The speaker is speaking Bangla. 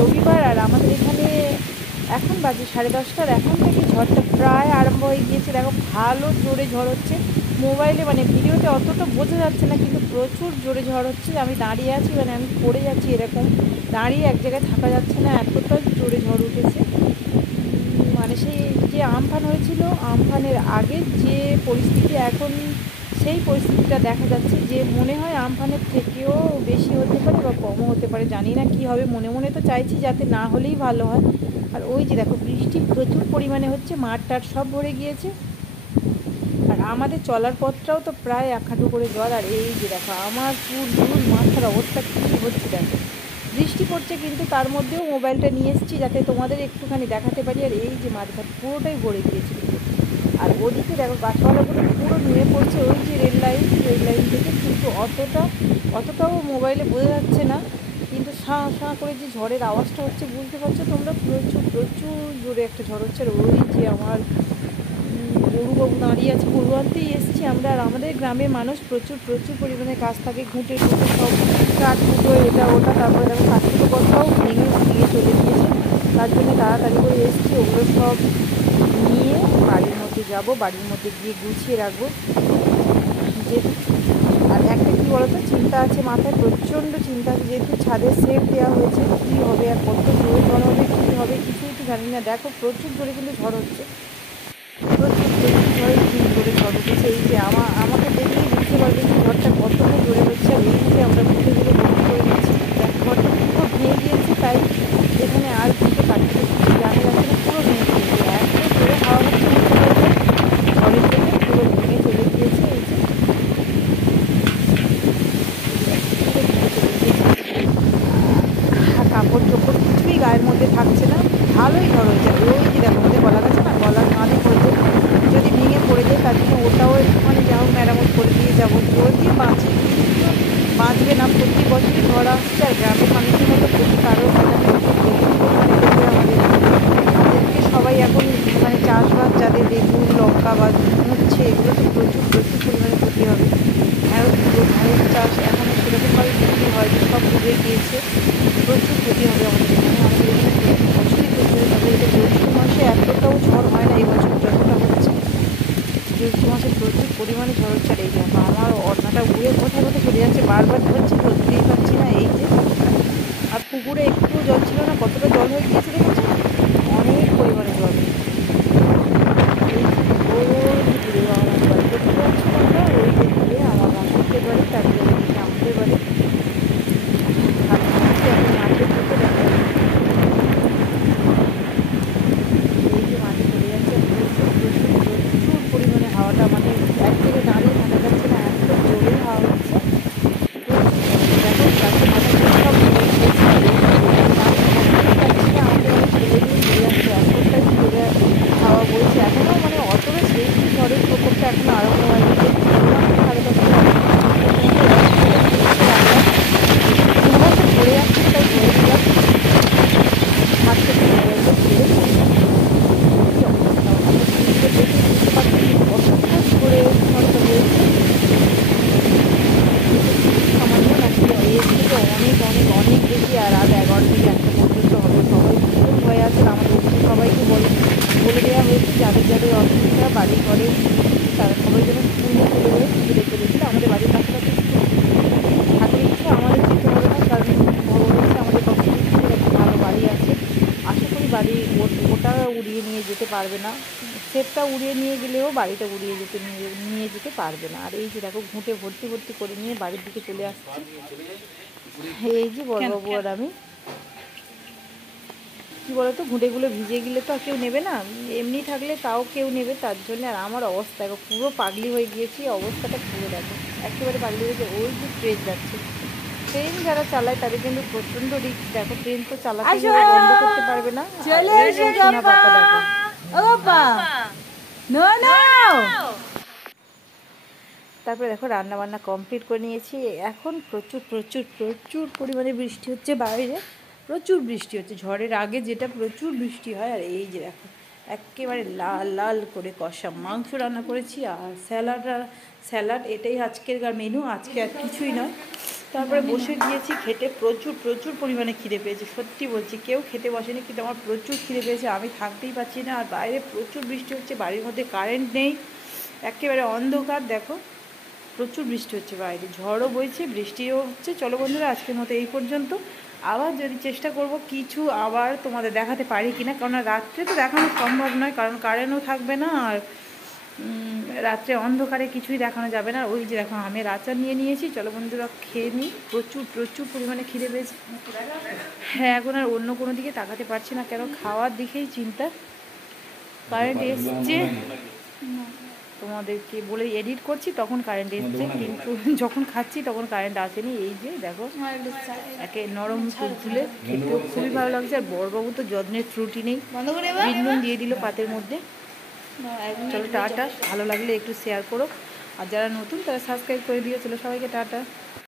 রবিবার, আর আমাদের এখানে এখন বাজে 10:30, এখন থেকে ঝড়টা প্রায় আরম্ভ হয়ে গিয়েছে। দেখো ভালো জোরে ঝড় হচ্ছে, মোবাইলে মানে ভিডিওতে অতটা বোঝা যাচ্ছে না, কিন্তু প্রচুর জোরে ঝড় হচ্ছে। আমি দাঁড়িয়ে আছি, মানে আমি পড়ে যাচ্ছি, এরকম দাঁড়িয়ে এক জায়গায় থাকা যাচ্ছে না, এতটা জোরে ঝড় উঠেছে। মানে সেই যে আমফান হয়েছিল, আমফানের আগের যে পরিস্থিতি, এখন সেই পরিস্থিতিটা দেখা যাচ্ছে, যে মনে হয় আমফানের থেকেও বেশি হতে পারে বা কমও হতে পারে, জানি না কী হবে। মনে মনে তো চাইছি যাতে না হলেই ভালো হয়। আর ওই যে দেখো বৃষ্টি প্রচুর পরিমাণে হচ্ছে, মাঠ টাট সব ভরে গিয়েছে। আর আমাদের চলার পথটাও তো প্রায় 1 হাঁটু করে জল। আর এই যে দেখো আমার পুরো মাথার অবস্থা কী হচ্ছে দেখো। বৃষ্টি পড়ছে কিন্তু তার মধ্যেও মোবাইলটা নিয়ে এসেছি যাতে তোমাদের একটুখানি দেখাতে পারি। আর এই যে মাঠঘাট পুরোটাই ভরে গিয়েছে। আর ওদিকে দেখো গাছপালাগুলো পুরো নুয়ে পড়ছে, ওই যে রেল লাইন থেকে, কিন্তু অতটাও মোবাইলে বোঝা যাচ্ছে না। কিন্তু শাঁ শাঁ করে যে ঝড়ের আওয়াজটা হচ্ছে, বুঝতে পারছো তোমরা, প্রচুর প্রচুর জোরে একটা ঝড় হচ্ছে। আর ওই যে আমার গরুবাবু দাঁড়িয়ে আছে, গরু আনতেই এসেছি আমরা। আর আমাদের গ্রামের মানুষ প্রচুর প্রচুর পরিমাণে কাজ থাকে, ঘুঁটে ঘুঁটে সব কাঠ কুটো এটা ওটা, তারপরে দেখো কাঠকুটো কথাও ভেঙে ভেঙে চলে গিয়েছে। তার জন্য তাড়াতাড়ি করে এসেছি, ওগুলো সব নিয়ে বাড়ির মধ্যে যাব, বাড়ির মধ্যে গিয়ে গুছিয়ে রাখবো। যে আর একটা কী বলতো, চিন্তা আছে মাথায়, প্রচণ্ড চিন্তা আছে, যেহেতু ছাদের সেট দেওয়া হয়েছে, কী হবে আর কত জোরে ঝড় হবে, কী হবে কিছুই তো জানি না। দেখো প্রচুর জোরে কিন্তু ঝড় হচ্ছে, প্রচুর প্রচুর জোরে ঝড় উঠেছে। এই যে আমাকে দেখলেই বুঝতে পারবে যে ঝড়টা কতটা জোরে হচ্ছে। আর এই যে আমরা ঘুরে বন্ধ করে দিচ্ছি, ঘরটা পুরো ভেঙে গিয়েছে, তাই এখানে আর ঘুরে কাটতে কিছু জানা যাচ্ছে না, পুরো ভেঙে গিয়েছে, এত জোরে হাওয়া হচ্ছে, ঝড়ের জন্য পুরো ভেঙে চলে গিয়েছে। এই যে কাপড় চোপড় কিছুই গায়ের মধ্যে থাকছে না, ভালোই ঝড় হয়েছে। ওই যে দেখো আমাদের গলা গাছে না, গলার কাঁধে পড়েছে, যদি ভেঙে পড়ে যায় তার জন্য ওটাও একটুখানি যা হোক মেরামত করে দিয়ে যাবো, যদি বাঁচি। কিন্তু বাঁচবে না, প্রতি বছরই ঝড় আসছে। আর গ্রামের মানুষের মতো প্রতি কারোর মানে আমাদেরকে সবাই এখন মানে চাষবাস যাদের বেগুন লঙ্কা বা হচ্ছে, এগুলো তো প্রচুর প্রচুর পরিমাণে ক্ষতি হবে। ঢেঁড়স চাষ এখনও সেরকমভাবে বিক্রি হয়নি, সব ডুবে গিয়েছে, প্রচুর ক্ষতি হবে আমাদের এখানে। আমাদের এখানে প্রতি বছরই ক্ষতি হয়, তবে এটা জ্যৈষ্ঠ মাসে এতটাও ঝড় হয় না, এবছর যতটা হচ্ছে। জ্যৈষ্ঠ মাসে প্রচুর পরিমাণে ঝড় হচ্ছে। আর এই দেখো আমার ওড়নাটা উড়ে কোথায় কোথায় চলে যাচ্ছে, বারবার ধরছি, ধরতেই পারছি না। এই যে আর পুকুরে একটু জল ছিল না, কতটা জল হয়ে গিয়েছে দেখেছো, অনেক পরিমাণে জল হয়েছে। এই ওই দূরে আমার বাড়ি দেখতে পাচ্ছি তোমরা, ওই যে দূরে আমার ভাসুরদের বাড়ি, তারপরে ওইদিকে আমাদের বাড়ি। আর এখন মাঠের দিকে দেখো, এই যে মাঠে চলে যাচ্ছে, প্রচুর প্রচুর প্রচুর পরিমাণে হাওয়াটা, মানে এক জায়গায় দাঁড়িয়ে থাকা যাচ্ছে না, এত জোরে হাওয়া হচ্ছে। দেখো গাছের মাথাগুলো সব ভেঙে গিয়েছে। আর এই যে আমি থাকতেই পারছি না, আমাকে মানে ঠেলে নিয়ে চলে যাচ্ছে, এতটাই জোরে হাওয়া বইছে। এখনও মানে অতটা সেই ঝড়ের প্রকোপটা এখনও আরম্ভ হয়নি, যেহেতু শুধুমাত্র 10:30 মোবাইলটা পড়ে যাচ্ছে, তাই ধরে দিলাম, হাত থেকে মোবাইলটা ছেড়ে পড়ে যাচ্ছে। কী অবস্থা, দেখে বুঝতে পারছি কতটা জোরে ঝড়টা হয়েছে। সামান্য নাকি এর থেকে অনেক অনেক অনেক বেশি। আর রাত 11 থেকে 1টা পর্যন্ত হবে, সবাই ভীষণ ভয়ে আছে। আমাদের এখানে সবাইকে বলে দেওয়া হয়েছে, যাদের যাদের অসুবিধা বাড়ি ঘরে তারা সবাই যেন স্কুলে চলে যায়, কিছু রেখে দিয়েছিল। আমাদের বাড়ির পাশাপাশি ঠাকুর ইচ্ছে আমাদের যেতে হবে না, কারণ ভগবান ইচ্ছে আমাদের পাশে একটা ভালো বাড়ি আছে। আশা করি বাড়ি ওটা উড়িয়ে নিয়ে যেতে পারবে না, সেটটা উড়িয়ে নিয়ে গেলেও বাড়িটা উড়িয়ে নিয়ে যেতে পারবে না। আর এই যে দেখো ঘুঁটে ভর্তি ভর্তি করে নিয়ে বাড়ির দিকে চলে আসছি। এই যে বড়বাবু আর আমি, কী বলতো, ঘুঁটেগুলো ভিজে গেলে তো আর কেউ নেবে না, এমনি থাকলে তাও কেউ নেবে, তার জন্য। আর আমার অবস্থা দেখো, পুরো পাগলি হয়ে গিয়েছি, অবস্থাটা পুরো দেখো একেবারে পাগলি হয়েছে। ওই যে ট্রেন যাচ্ছে, ট্রেন যারা চালায় তাদের কিন্তু প্রচণ্ড রিস্ক। দেখো ট্রেন তো চালাতে গেলে বন্ধ করতে পারবে না। তারপরে দেখো রান্না বান্না কমপ্লিট করে নিয়েছি। এখন প্রচুর প্রচুর প্রচুর পরিমাণে বৃষ্টি হচ্ছে বাইরে, প্রচুর বৃষ্টি হচ্ছে, ঝড়ের আগে যেটা প্রচুর বৃষ্টি হয়। আর এই যে দেখো একেবারে লাল লাল করে কষা মাংস রান্না করেছি, আর স্যালাড, এটাই আজকের মেনু, আজকে আর কিছুই নয়। তারপরে বসে গিয়েছি খেতে। প্রচুর প্রচুর পরিমাণে খিদে পেয়েছে, সত্যি বলছি। কেউ খেতে বসেনি, কিন্তু আমার প্রচুর খিদে পেয়েছে, আমি থাকতেই পারছি না। আর বাইরে প্রচুর বৃষ্টি হচ্ছে, বাড়ির মধ্যে কারেন্ট নেই, একেবারে অন্ধকার। দেখো প্রচুর বৃষ্টি হচ্ছে, বাইরে ঝড়ও বইছে, বৃষ্টিও হচ্ছে। চলো বন্ধুরা, আজকের মতো এই পর্যন্ত। আবার যদি চেষ্টা করব কিছু আবার তোমাদের দেখাতে পারি কিনা, কারণ রাত্রে তো দেখানো সম্ভব নয়, কারণ কারেন্টও থাকবে না। আর রাত্রে অন্ধকারে কিছুই দেখানো যাবে না। ওই যে দেখো আমের আচার নিয়ে নিয়েছি, চলো বন্ধুরা খেয়ে নিই। প্রচুর প্রচুর পরিমাণে খিদে পেয়েছে। হ্যাঁ, এখন আর অন্য কোনো দিকে তাকাতে পারছি না, কেন খাওয়ার দিকেই চিন্তা। কারেন্ট এসছে, তোমাদেরকে বলে এডিট করছি, তখন কারেন্ট এসছে, কিন্তু যখন খাচ্ছি তখন কারেন্ট আসেনি। এই যে দেখো একে নরম তুলে খেতেও খুবই ভালো লাগছে। আর বড়বাবু তো যত্নের ত্রুটি নেই, বিন দিয়ে দিল পাতের মধ্যে। চলো টাটা, ভালো লাগলে একটু শেয়ার করো, আর যারা নতুন তারা সাবস্ক্রাইব করে দিও। চলো সবাইকে টাটা।